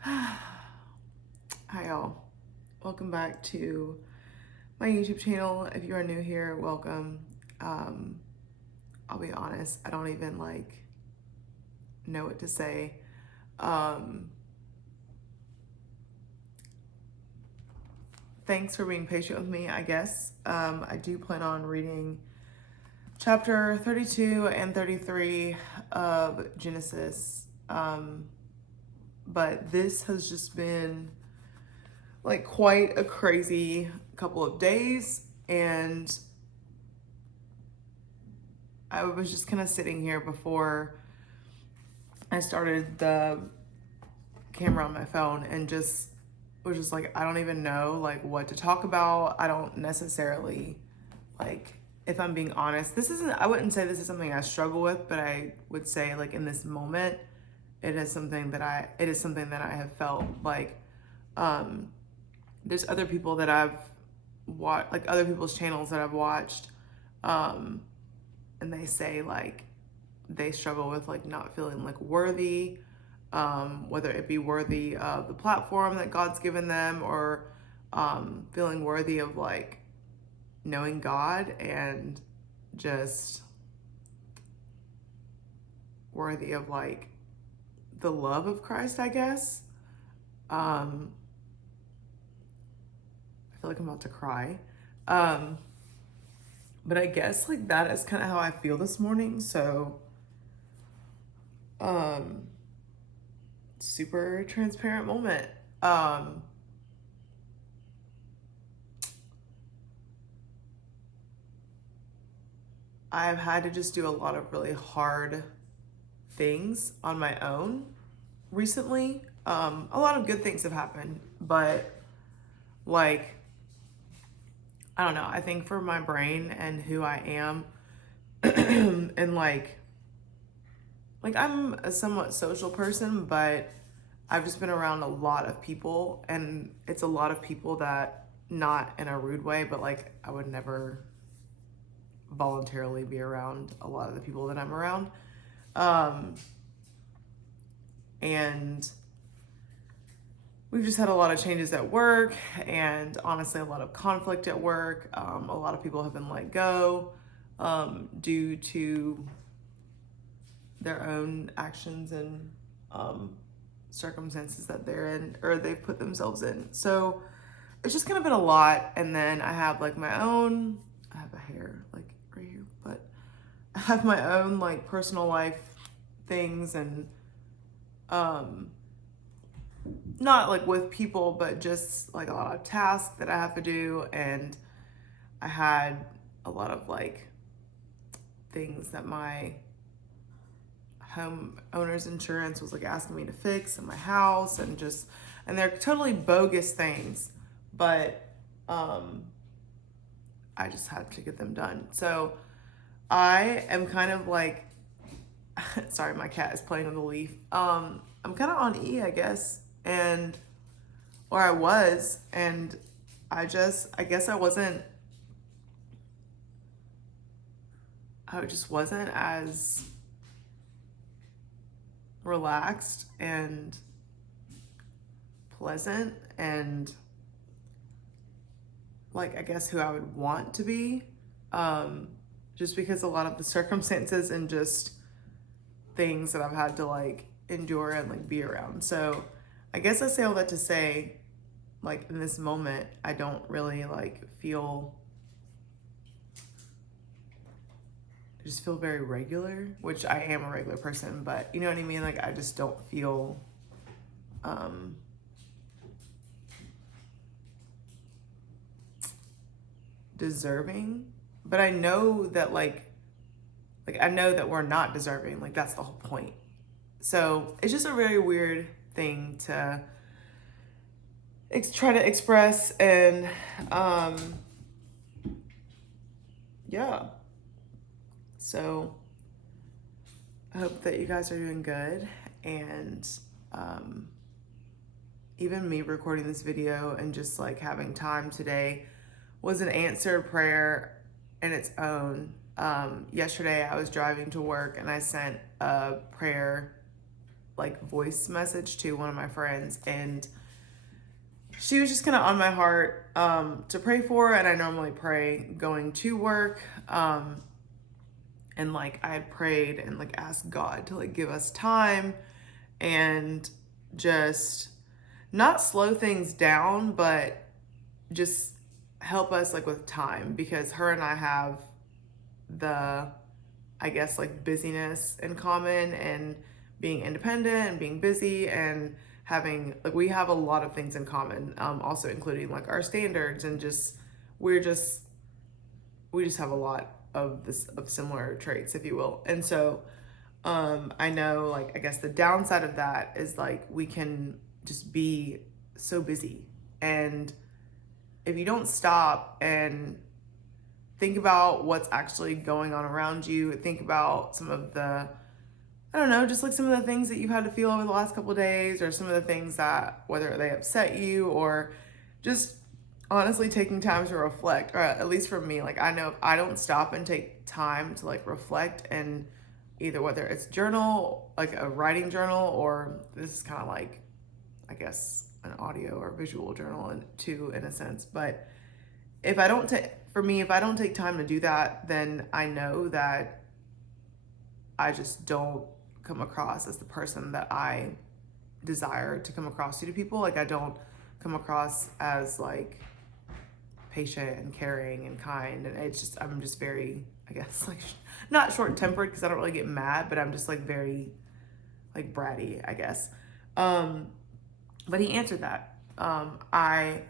Hi y'all. Welcome back to my YouTube channel. If you are new here, welcome. I'll be honest, I don't even know what to say. Thanks for being patient with me, I guess. I do plan on reading chapter 32 and 33 of Genesis. But this has just been quite a crazy couple of days, and I was just kind of sitting here before I started the camera on my phone and just was just like, I don't even know what to talk about. I don't necessarily if I'm being honest, I wouldn't say this is something I struggle with, but I would say in this moment, it is something that I have felt there's other people that I've watched, other people's channels that I've watched, and they say they struggle with not feeling worthy, whether it be worthy of the platform that God's given them, or feeling worthy of knowing God, and just worthy of the love of Christ, I guess. I feel like I'm about to cry. But I guess that is kind of how I feel this morning. So super transparent moment. I've had to just do a lot of really hard things on my own recently. A lot of good things have happened, but I don't know. I think for my brain and who I am, and I'm a somewhat social person, but I've just been around a lot of people, and it's a lot of people that, not in a rude way, but I would never voluntarily be around a lot of the people that I'm around. And we've just had a lot of changes at work, and honestly, a lot of conflict at work. A lot of people have been let go due to their own actions and circumstances that they're in, or they've put themselves in. So it's just kind of been a lot. And then I have my own, I have a hair right here, but I have my own personal life things, and not with people, but just a lot of tasks that I have to do. And I had a lot of things that my home owner's insurance was asking me to fix in my house, and they're totally bogus things, but I just had to get them done. So I am kind of sorry, my cat is playing on the leaf. I'm kind of on E, I guess, or I was, and I guess I just wasn't as relaxed and pleasant, and I guess who I would want to be, just because a lot of the circumstances and just things that I've had to endure and be around. So I guess I say all that to say, in this moment, I don't really feel, I just feel very regular, which I am a regular person, but you know what I mean? I just don't feel deserving. But I know that I know that we're not deserving. That's the whole point. So it's just a very weird thing to try to express, and yeah. So I hope that you guys are doing good, and even me recording this video and just having time today was an answered prayer in its own. Yesterday I was driving to work, and I sent a prayer like voice message to one of my friends, and she was just kind of on my heart to pray for. And I normally pray going to work. And like I had prayed and like asked God to like give us time and just not slow things down, but just help us like with time, because her and I have the, I guess, like busyness in common, and being independent and being busy, and having like, we have a lot of things in common, also including like our standards, and just we just have a lot of similar traits, if you will. And so I know, like, I guess the downside of that is like we can just be so busy, and if you don't stop and think about what's actually going on around you, think about some of the, I don't know, just like some of the things that you've had to feel over the last couple of days, or some of the things that, whether they upset you, or just honestly taking time to reflect. Or at least for me, like I know if I don't stop and take time to like reflect, and either whether it's journal, like a writing journal, or this is kind of like, I guess, an audio or visual journal too, in a sense. But if I don't if I don't take time to do that, then I know that I just don't come across as the person that I desire to come across to people. Like I don't come across as like patient and caring and kind, and it's just, I'm just very, I guess, like not short-tempered, because I don't really get mad, but I'm just like very like bratty, I guess. But he answered that. I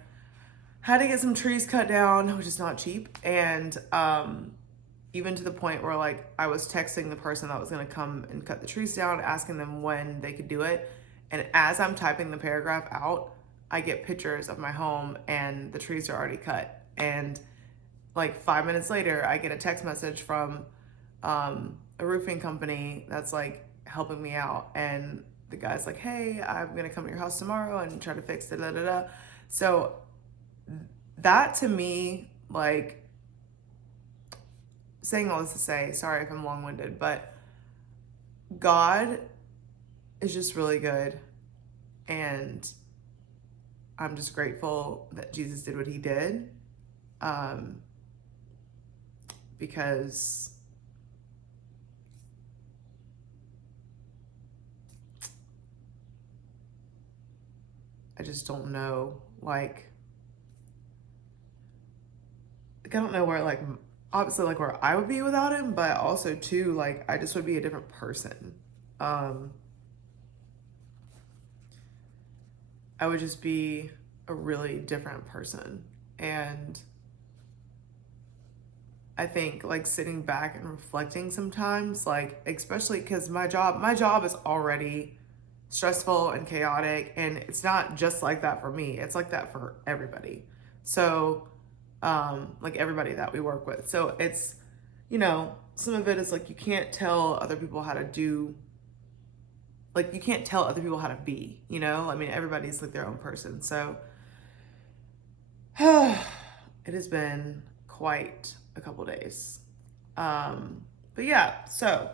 had to get some trees cut down, which is not cheap, and even to the point where like I was texting the person that was going to come and cut the trees down, asking them when they could do it. And as I'm typing the paragraph out, I get pictures of my home and the trees are already cut. And like 5 minutes later, I get a text message from a roofing company that's like helping me out, and the guy's like, hey, I'm gonna come to your house tomorrow and try to fix it, da da da. So that to me, like, saying all this to say, sorry if I'm long-winded, but God is just really good, and I'm just grateful that Jesus did what he did, because I just don't know, like I don't know where, like, obviously, like, where I would be without him, but also, too, like, I just would be a different person. I would just be a really different person. And I think, like, sitting back and reflecting sometimes, like, especially because my job is already stressful and chaotic, and it's not just like that for me, it's like that for everybody. So like everybody that we work with. So it's, some of it is like you can't tell other people how to do, like you can't tell other people how to be, I mean, everybody's like their own person. So it has been quite a couple days. But yeah, so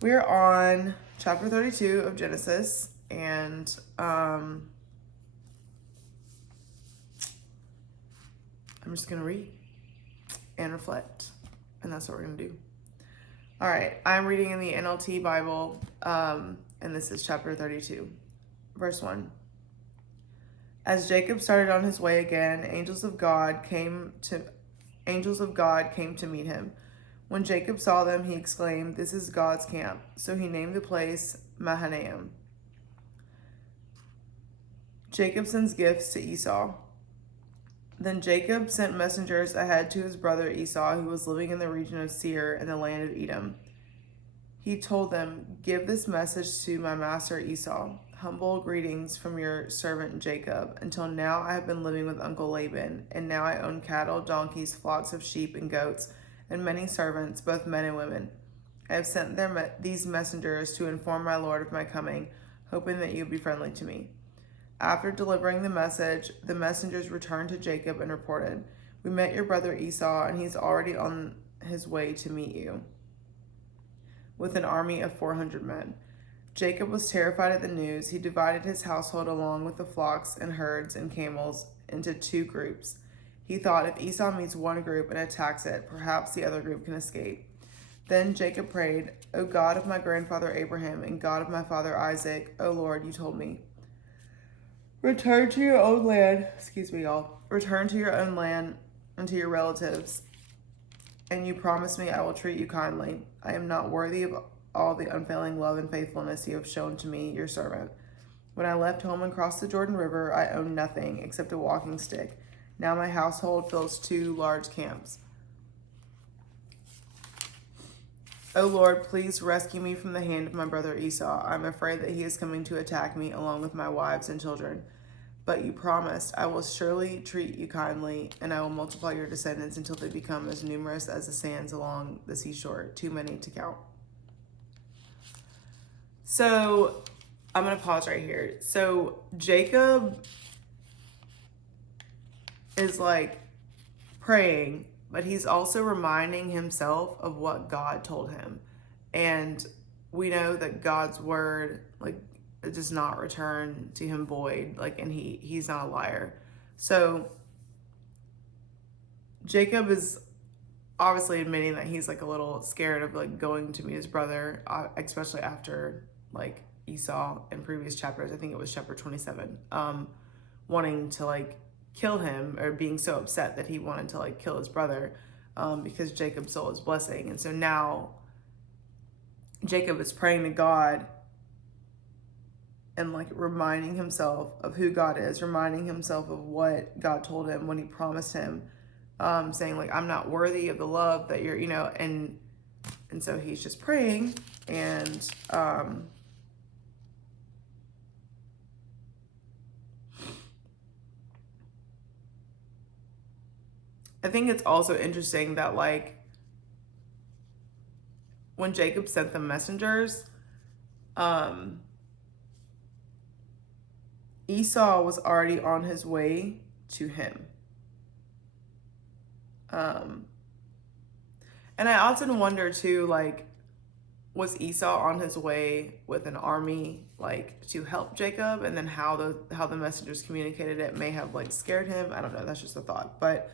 we're on chapter 32 of Genesis, and I'm just going to read and reflect, and that's what we're going to do. All right, I'm reading in the NLT Bible, and this is chapter 32, verse 1. As Jacob started on his way again, angels of God came to meet him. When Jacob saw them, he exclaimed, "This is God's camp." So he named the place Mahanaim. Jacob sends gifts to Esau. Then Jacob sent messengers ahead to his brother Esau, who was living in the region of Seir in the land of Edom. He told them, "Give this message to my master Esau. Humble greetings from your servant Jacob. Until now I have been living with Uncle Laban, and now I own cattle, donkeys, flocks of sheep and goats, and many servants, both men and women. I have sent these messengers to inform my lord of my coming, hoping that you would be friendly to me." After delivering the message, the messengers returned to Jacob and reported, "We met your brother Esau, and he's already on his way to meet you with an army of 400 men." Jacob was terrified at the news. He divided his household along with the flocks and herds and camels into two groups. He thought, if Esau meets one group and attacks it, perhaps the other group can escape. Then Jacob prayed, O God of my grandfather Abraham and God of my father Isaac, O Lord, you told me, return to your own land, return to your own land and to your relatives. And you promised me I will treat you kindly. I am not worthy of all the unfailing love and faithfulness you have shown to me, your servant. When I left home and crossed the Jordan River, I owned nothing except a walking stick. Now my household fills 2 large camps. O Lord, please rescue me from the hand of my brother Esau. I'm afraid that he is coming to attack me along with my wives and children. But you promised, I will surely treat you kindly, and I will multiply your descendants until they become as numerous as the sands along the seashore, too many to count. So I'm going to pause right here. So Jacob is like praying, but he's also reminding himself of what God told him. And we know that God's word, like, it does not return to him void, like, and he's not a liar. So Jacob is obviously admitting that he's like a little scared of like going to meet his brother, especially after like Esau in previous chapters. I think it was chapter 27, wanting to like kill him, or being so upset that he wanted to like kill his brother, because Jacob stole his blessing. And so now Jacob is praying to God and like reminding himself of who God is, reminding himself of what God told him when he promised him, saying like, I'm not worthy of the love that you're, and so he's just praying. And I think it's also interesting that like when Jacob sent the messengers, Esau was already on his way to him. And I often wonder too, like, was Esau on his way with an army, like, to help Jacob? And then how the messengers communicated it may have like scared him. I don't know. That's just a thought. But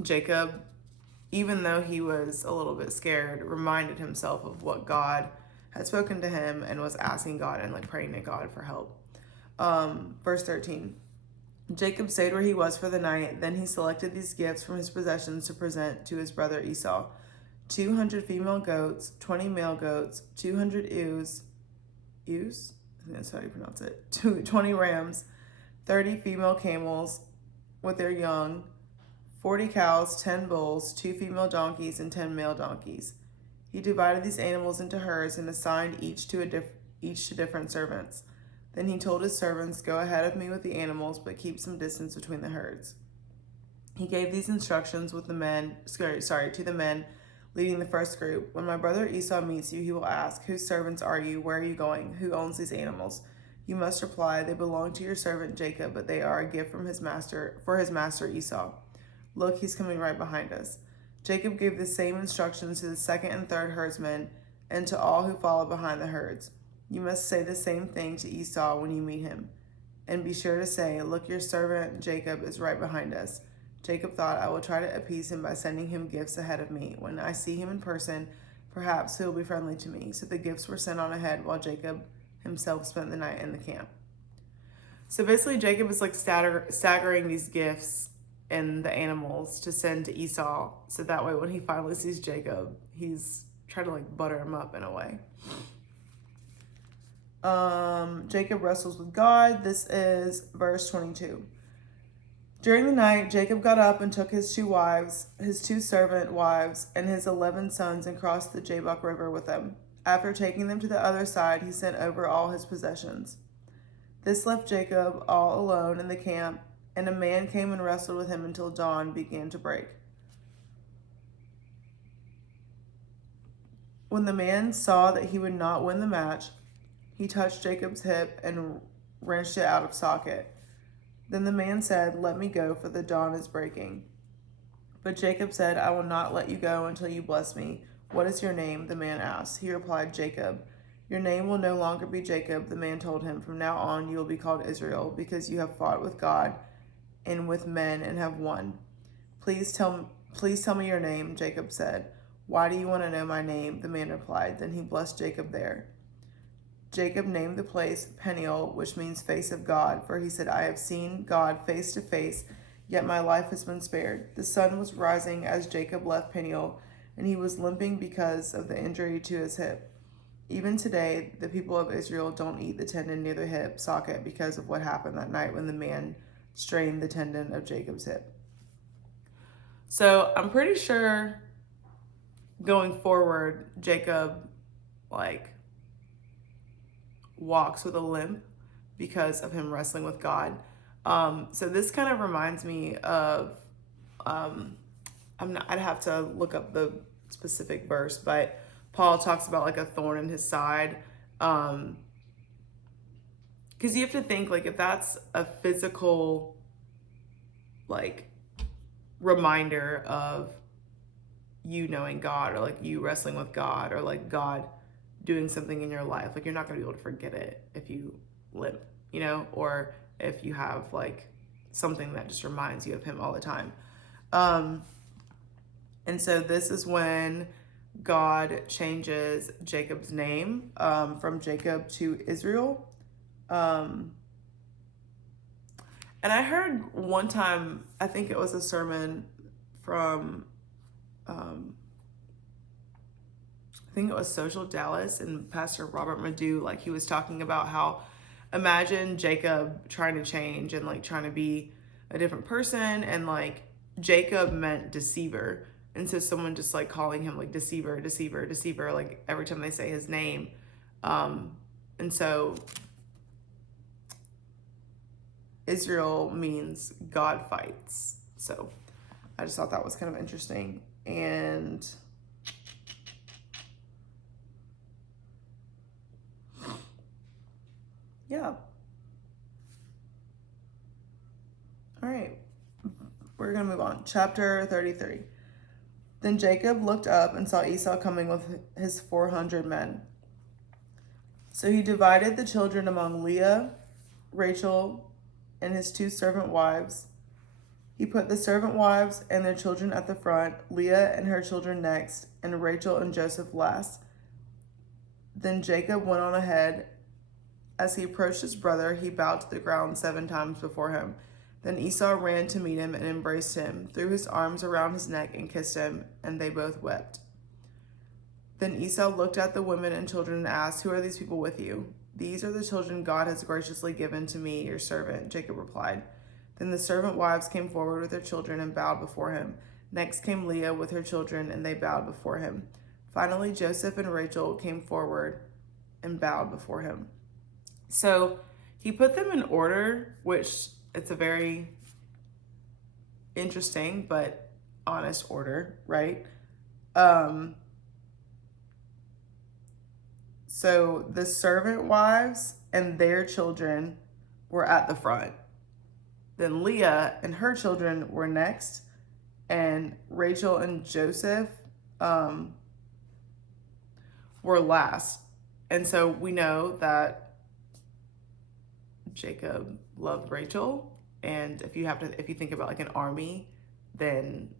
Jacob, even though he was a little bit scared, reminded himself of what God had spoken to him and was asking God and like praying to God for help. Verse 13, Jacob stayed where he was for the night. Then he selected these gifts from his possessions to present to his brother Esau: 200 female goats, 20 male goats, 200 ewes, I think that's how you pronounce it, 20 rams, 30 female camels with their young, 40 cows, 10 bulls, 2 female donkeys, and 10 male donkeys. He divided these animals into herds and assigned each to different servants. Then he told his servants, go ahead of me with the animals, but keep some distance between the herds. He gave these instructions to the men leading the first group. When my brother Esau meets you, he will ask, whose servants are you? Where are you going? Who owns these animals? You must reply, they belong to your servant Jacob, but they are a gift from his master Esau. Look, he's coming right behind us. Jacob gave the same instructions to the second and third herdsmen and to all who followed behind the herds. You must say the same thing to Esau when you meet him. And be sure to say, look, your servant Jacob is right behind us. Jacob thought, I will try to appease him by sending him gifts ahead of me. When I see him in person, perhaps he will be friendly to me. So the gifts were sent on ahead while Jacob himself spent the night in the camp. So basically Jacob is like staggering these gifts and the animals to send to Esau, so that way when he finally sees Jacob, he's trying to like butter him up in a way. Jacob wrestles with God. This is verse 22. During the night, Jacob got up and took his 2 wives, his 2 servant wives, and his 11 sons and crossed the Jabbok River with them. After taking them to the other side, he sent over all his possessions. This left Jacob all alone in the camp, and a man came and wrestled with him until dawn began to break. When the man saw that he would not win the match, he touched Jacob's hip and wrenched it out of socket. Then the man said, let me go, for the dawn is breaking. But Jacob said, I will not let you go until you bless me. "What is your name?" the man asked. He replied, "Jacob." "Your name will no longer be Jacob," the man told him. "From now on you will be called Israel, because you have fought with God and with men and have won." Please tell me your name," Jacob said. "Why do you want to know my name?" the man replied. Then he blessed Jacob there. Jacob named the place Peniel, which means face of God, for he said, "I have seen God face to face, yet my life has been spared." The sun was rising as Jacob left Peniel, and he was limping because of the injury to his hip. Even today, the people of Israel don't eat the tendon near the hip socket because of what happened that night when the man strained the tendon of Jacob's hip. So I'm pretty sure going forward, Jacob walks with a limp because of him wrestling with God. So this kind of reminds me of, I'd have to look up the specific verse, but Paul talks about a thorn in his side. Because you have to think, if that's a physical, reminder of you knowing God, or you wrestling with God, or God doing something in your life, you're not going to be able to forget it if you limp, or if you have something that just reminds you of him all the time. And so this is when God changes Jacob's name from Jacob to Israel. And I heard one time, I think it was a sermon from, I think it was Social Dallas, and Pastor Robert Madu, he was talking about how, imagine Jacob trying to change and trying to be a different person, and Jacob meant deceiver. And so someone just calling him deceiver, deceiver, deceiver, every time they say his name. And so Israel means God fights. So I just thought that was kind of interesting. And yeah. All right. We're going to move on. Chapter 33. Then Jacob looked up and saw Esau coming with his 400 men. So he divided the children among Leah, Rachel, and his 2 servant wives. He put the servant wives and their children at the front, Leah and her children next, and Rachel and Joseph last. Then Jacob went on ahead. As he approached his brother, he bowed to the ground 7 times before him. Then Esau ran to meet him and embraced him, threw his arms around his neck and kissed him, and they both wept. Then Esau looked at the women and children and asked, "Who are these people with you?" "These are the children God has graciously given to me, your servant," Jacob replied. Then the servant wives came forward with their children and bowed before him. Next came Leah with her children, and they bowed before him. Finally, Joseph and Rachel came forward and bowed before him. So he put them in order, which it's a very interesting but honest order, right? So the servant wives and their children were at the front. Then Leah and her children were next, and Rachel and Joseph were last. And so we know that Jacob loved Rachel, and if you think about an army, then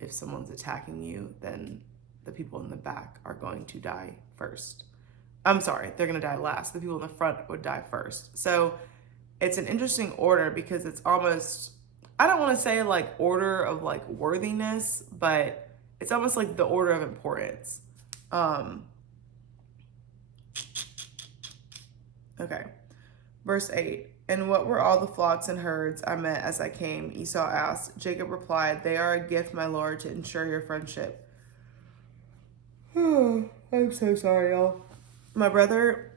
if someone's attacking you, then the people in the back are going to die first. I'm sorry, they're going to die last. The people in the front would die first. So it's an interesting order because it's almost, I don't want to say order of worthiness, but it's almost the order of importance. Okay. Verse 8. "And what were all the flocks and herds I met as I came?" Esau asked. Jacob replied, "They are a gift, my lord, to ensure your friendship." I'm so sorry, y'all. "My brother,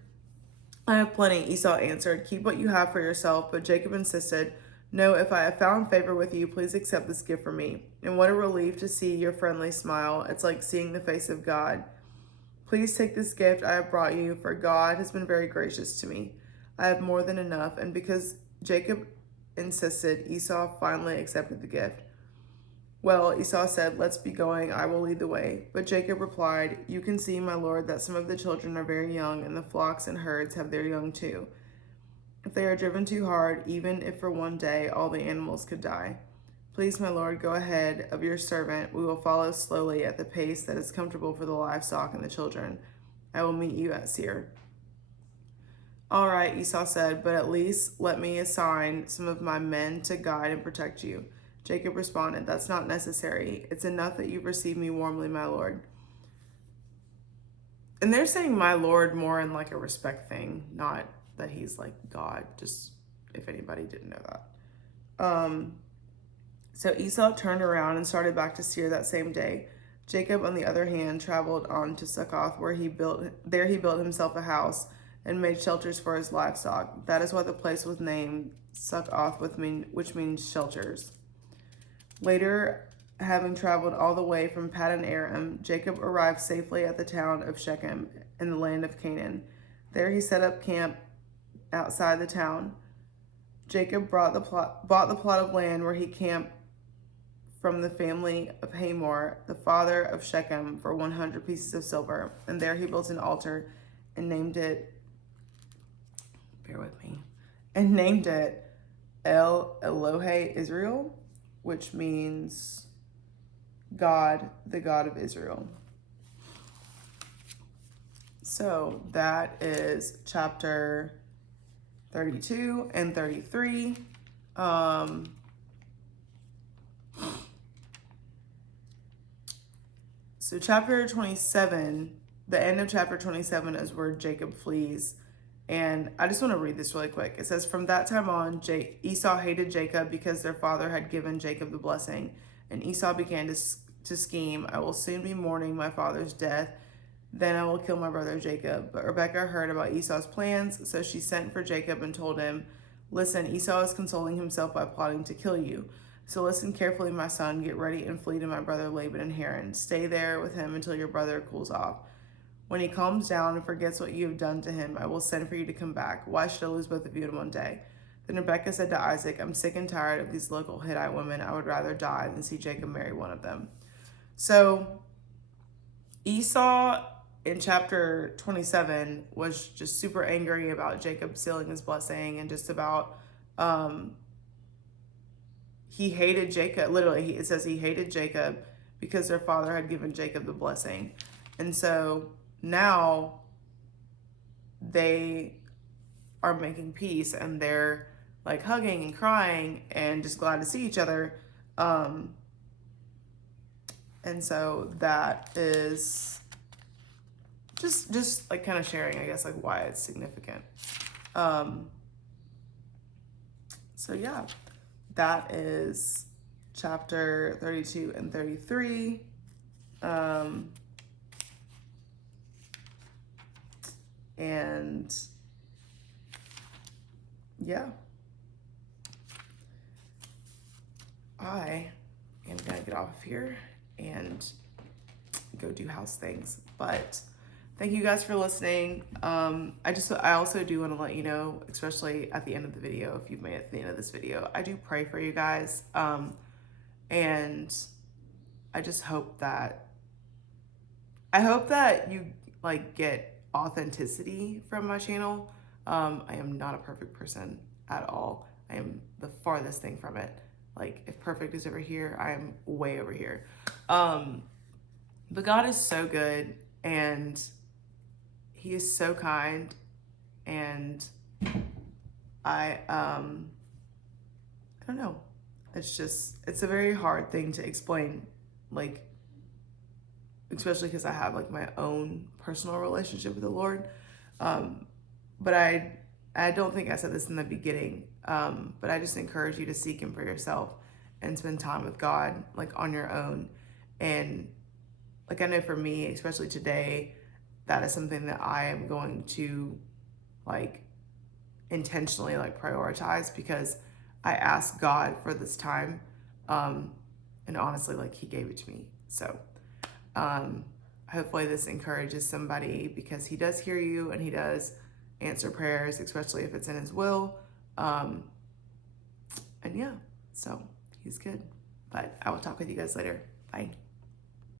I have plenty," Esau answered. "Keep what you have for yourself." But Jacob insisted, "No, if I have found favor with you, please accept this gift from me. And what a relief to see your friendly smile. It's like seeing the face of God. Please take this gift I have brought you, for God has been very gracious to me. I have more than enough." And because Jacob insisted, Esau finally accepted the gift. Well, Esau said, "Let's be going, I will lead the way." But Jacob replied, "You can see, my lord, that some of the children are very young, and the flocks and herds have their young too. If they are driven too hard, even if for one day, all the animals could die. Please, my lord, go ahead of your servant. We will follow slowly at the pace that is comfortable for the livestock and the children. I will meet you at Seir." "All right," Esau said, "but at least let me assign some of my men to guide and protect you." Jacob responded, "That's not necessary. It's enough that you've received me warmly, my lord." And they're saying my lord more in like a respect thing, not that he's like God, just if anybody didn't know that. So Esau turned around and started back to Seir that same day. Jacob, on the other hand, traveled on to Succoth, where he built himself a house and made shelters for his livestock. That is why the place was named Succoth, which means shelters. Later, having traveled all the way from Paddan Aram, Jacob arrived safely at the town of Shechem in the land of Canaan. There he set up camp outside the town. Jacob bought the plot of land where he camped from the family of Hamor, the father of Shechem, for 100 pieces of silver. And there he built an altar and named it, El Elohe Israel, which means God, the God of Israel. So that is chapter 32 and 33. So chapter 27, the end of chapter 27 is where Jacob flees. And I just want to read this really quick. It says, "From that time on, Esau hated Jacob because their father had given Jacob the blessing. And Esau began to scheme, 'I will soon be mourning my father's death. Then I will kill my brother Jacob.' But Rebekah heard about Esau's plans, so she sent for Jacob and told him, 'Listen, Esau is consoling himself by plotting to kill you. So listen carefully, my son. Get ready and flee to my brother Laban in Haran. Stay there with him until your brother cools off. When he calms down and forgets what you have done to him, I will send for you to come back. Why should I lose both of you in one day?' Then Rebekah said to Isaac, 'I'm sick and tired of these local Hittite women. I would rather die than see Jacob marry one of them.'" So Esau in chapter 27 was just super angry about Jacob stealing his blessing and just about he hated Jacob. Literally, it says he hated Jacob because their father had given Jacob the blessing. And so now they are making peace and they're like hugging and crying and just glad to see each other. And so that is just like kind of sharing, I guess, like why it's significant. So yeah, that is chapter 32 and 33. And yeah, I am gonna get off of here and go do house things. But thank you guys for listening. I also do want to let you know, especially at the end of the video, if you've made it to the end of this video, I do pray for you guys. And I just hope that you like get authenticity from my channel. I am not a perfect person at all. I am the farthest thing from it. Like, if perfect is over here, I am way over here. But God is so good, and he is so kind, and I don't know. It's a very hard thing to explain, like, especially because I have like my own personal relationship with the Lord. But I don't think I said this in the beginning, but I just encourage you to seek him for yourself and spend time with God, like on your own. And like, I know for me, especially today, that is something that I am going to like intentionally like prioritize, because I asked God for this time. And honestly, like, he gave it to me. So hopefully this encourages somebody, because he does hear you and he does answer prayers, especially if it's in his will. And yeah, so he's good. But I will talk with you guys later. Bye.